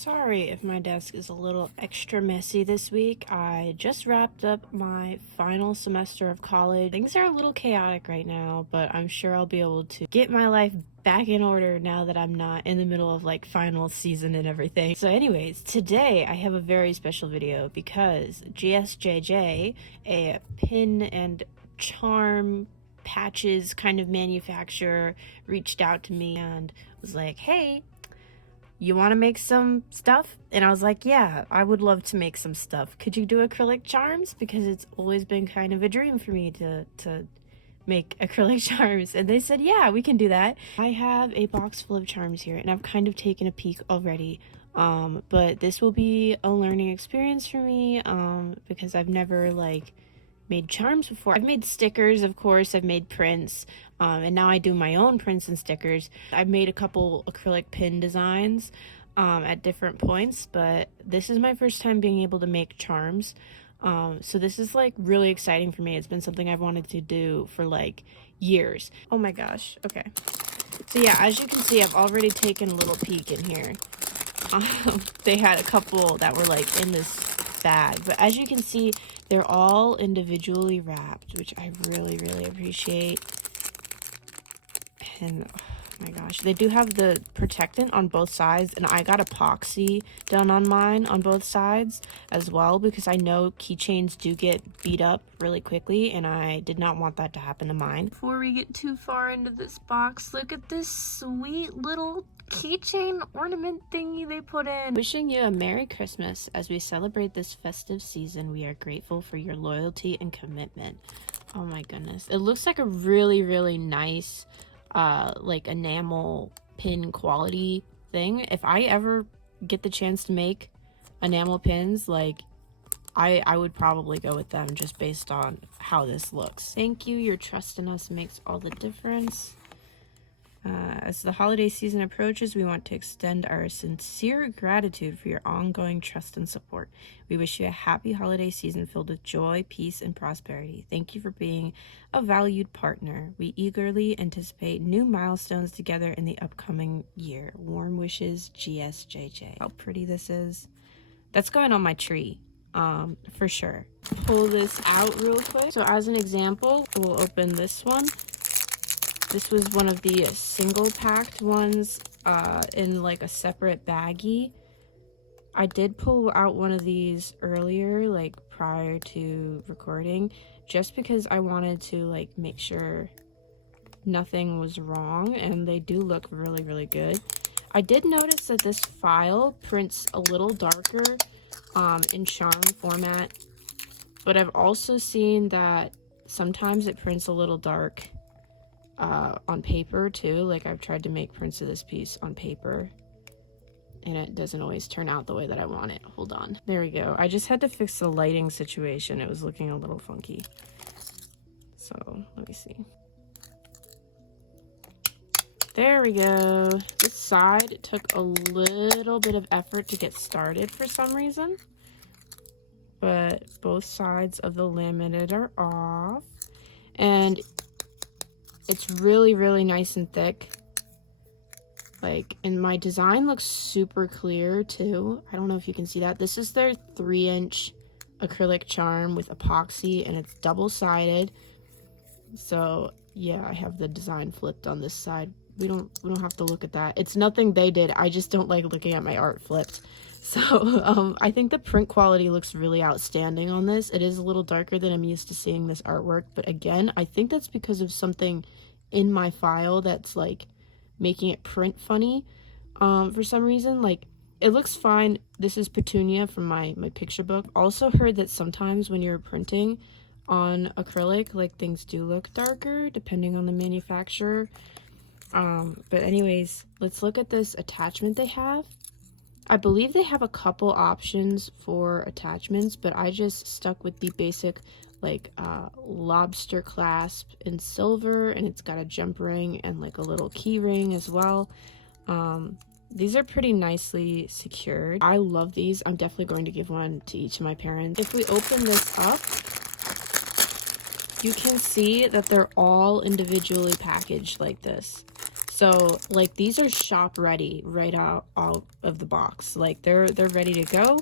Sorry if my desk is a little extra messy this week. I just wrapped up my final semester of college. Things are a little chaotic right now, but I'm sure I'll be able to get my life back in order now that I'm not in the middle of like final season and everything. So anyways, today I have a very special video because Gsjj, a pin and charm patches kind of manufacturer, reached out to me and was like, hey, you want to make some stuff? And I was like, yeah, I would love to make some stuff. Could you do acrylic charms? Because it's always been kind of a dream for me to make acrylic charms. And they said, yeah, we can do that. I have a box full of charms here and I've kind of taken a peek already. But this will be a learning experience for me because I've never made charms before. I've made stickers, of course, I've made prints, and now I do my own prints and stickers. I've made a couple acrylic pin designs at different points, but this is my first time being able to make charms. So this is like really exciting for me. It's been something I've wanted to do for like years. Oh my gosh, okay. So yeah, as you can see, I've already taken a little peek in here. They had a couple that were like in this bag, but as you can see, they're all individually wrapped, which I really appreciate. And oh my gosh, they do have the protectant on both sides, and I got epoxy done on mine on both sides as well because I know keychains do get beat up really quickly and I did not want that to happen to mine. Before we get too far into this box, look at this sweet little keychain ornament thingy they put in. Wishing you a Merry Christmas. As we celebrate this festive season, we are grateful for your loyalty and commitment. Oh my goodness. It looks like a really nice like enamel pin quality thing. If I ever get the chance to make enamel pins, like I would probably go with them just based on how this looks. Thank you. Your trust in us makes all the difference. As the holiday season approaches, we want to extend our sincere gratitude for your ongoing trust and support. We wish you a happy holiday season filled with joy, peace, and prosperity. Thank you for being a valued partner. We eagerly anticipate new milestones together in the upcoming year. Warm wishes, Gsjj. How pretty this is. That's going on my tree, for sure. Pull this out real quick. So as an example, we'll open this one. This was one of the single packed ones in like a separate baggie. I did pull out one of these earlier, like prior to recording, just because I wanted to like make sure nothing was wrong, and they do look really good. I did notice that this file prints a little darker in charm format, but I've also seen that sometimes it prints a little dark on paper too. Like I've tried to make prints of this piece on paper and it doesn't always turn out the way that I want it. Hold on, there we go. I just had to fix the lighting situation. It was looking a little funky, so let me see. There we go. This side took a little bit of effort to get started for some reason, but both sides of the laminate are off, and it's really nice and thick. Like, and my design looks super clear too. I don't know if you can see that. This is their 3-inch acrylic charm with epoxy, and it's double-sided. So yeah, I have the design flipped on this side. We don't have to look at that. It's nothing they did. I just don't like looking at my art flipped. So I think the print quality looks really outstanding on this. It is a little darker than I'm used to seeing this artwork, but again, I think that's because of something in my file that's like making it print funny for some reason. Like, it looks fine. This is Petunia from my picture book. Also heard that sometimes when you're printing on acrylic, like, things do look darker depending on the manufacturer. But anyways, let's look at this attachment they have. I believe they have a couple options for attachments, but I just stuck with the basic like lobster clasp in silver, and it's got a jump ring and like a little key ring as well. These are pretty nicely secured. I love these. I'm definitely going to give one to each of my parents. If we open this up, you can see that they're all individually packaged like this. So like these are shop ready right out of the box. Like they're ready to go.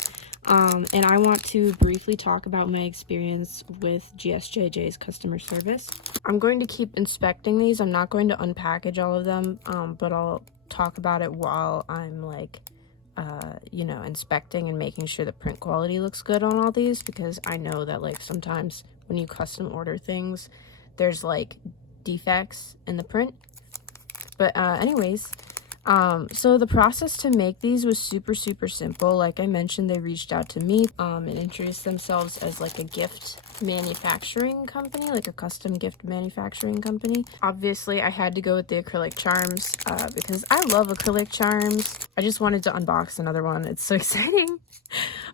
And I want to briefly talk about my experience with Gsjj's customer service. I'm going to keep inspecting these. I'm not going to unpackage all of them, but I'll talk about it while I'm like you know, inspecting and making sure the print quality looks good on all these, because I know that like sometimes when you custom order things, there's like defects in the print. But anyways, so the process to make these was super simple. Like I mentioned, they reached out to me and introduced themselves as like a gift manufacturing company, like a custom gift manufacturing company. Obviously I had to go with the acrylic charms because I love acrylic charms. I just wanted to unbox another one. It's so exciting.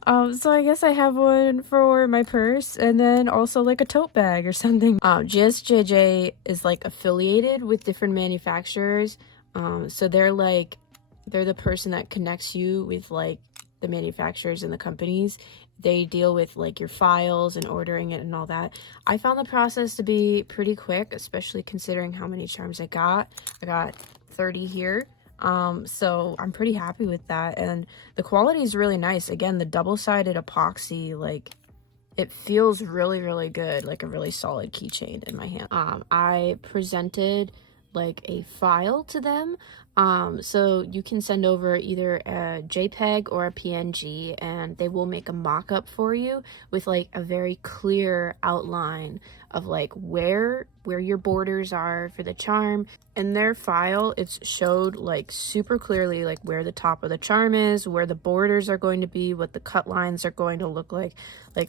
So I guess I have one for my purse, and then also like a tote bag or something. Gsjj is like affiliated with different manufacturers. So they're the person that connects you with like the manufacturers and the companies. They deal with like your files and ordering it and all that. I found the process to be pretty quick, especially considering how many charms I got. I got 30 here. So I'm pretty happy with that, and the quality is really nice. Again, the double-sided epoxy, like it feels really good, like a really solid keychain in my hand. I presented like a file to them, so you can send over either a JPEG or a PNG, and they will make a mock-up for you with like a very clear outline of like where your borders are for the charm. In their file, it's showed like super clearly like where the top of the charm is, where the borders are going to be, what the cut lines are going to look like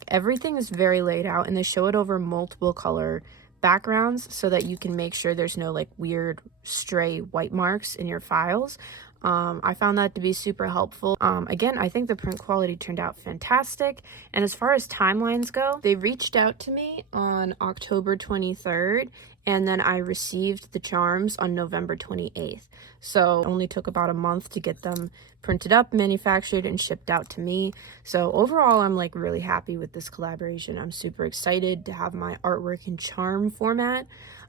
everything is very laid out, and they show it over multiple color backgrounds so that you can make sure there's no like weird stray white marks in your files. I found that to be super helpful. Again, I think the print quality turned out fantastic. And as far as timelines go, they reached out to me on October 23rd, and then I received the charms on November 28th. So it only took about a month to get them printed up, manufactured, and shipped out to me. So overall, I'm like really happy with this collaboration. I'm super excited to have my artwork in charm format.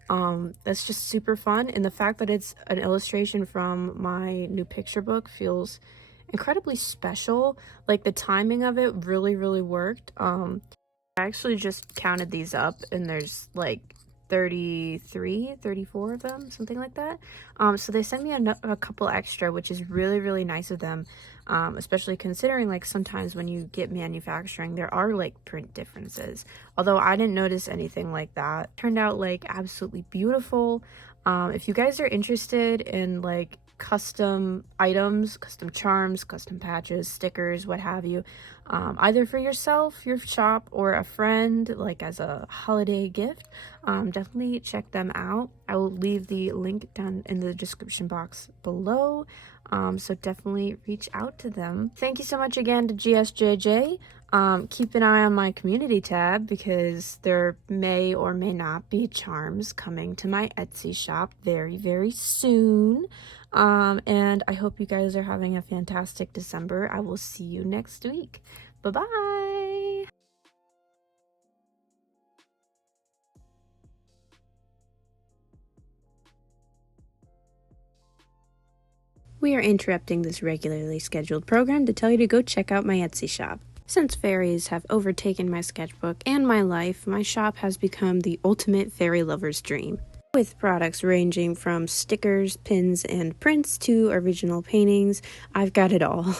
That's just super fun, and the fact that it's an illustration from my new picture book feels incredibly special. Like the timing of it really worked. I actually just counted these up, and there's like 34 of them, something like that. So they sent me a couple extra, which is really nice of them, especially considering like sometimes when you get manufacturing, there are like print differences, although I didn't notice anything like that. Turned out like absolutely beautiful. If you guys are interested in like custom items, custom charms, custom patches, stickers, what have you, either for yourself, your shop, or a friend, like as a holiday gift, definitely check them out. I will leave the link down in the description box below, so definitely reach out to them. Thank you so much again to Gsjj. Keep an eye on my community tab, because there may or may not be charms coming to my Etsy shop very soon. And I hope you guys are having a fantastic December. I will see you next week. Bye-bye! We are interrupting this regularly scheduled program to tell you to go check out my Etsy shop. Since fairies have overtaken my sketchbook and my life, my shop has become the ultimate fairy lover's dream. With products ranging from stickers, pins, and prints to original paintings, I've got it all.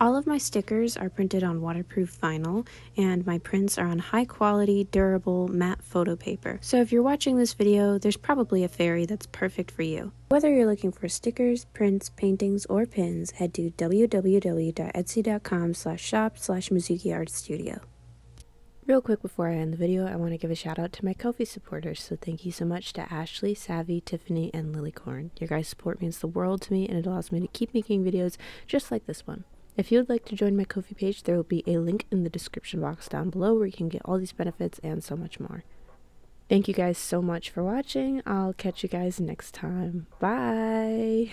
All of my stickers are printed on waterproof vinyl, and my prints are on high-quality, durable, matte photo paper. So if you're watching this video, there's probably a fairy that's perfect for you. Whether you're looking for stickers, prints, paintings, or pins, head to www.etsy.com/shop/Mizukiarts Real quick before I end the video, I want to give a shout out to my Ko-fi supporters. So thank you so much to Ashley, Savvy, Tiffany, and Lilycorn. Your guys' support means the world to me, and it allows me to keep making videos just like this one. If you would like to join my Ko-fi page, there will be a link in the description box down below where you can get all these benefits and so much more. Thank you guys so much for watching. I'll catch you guys next time. Bye!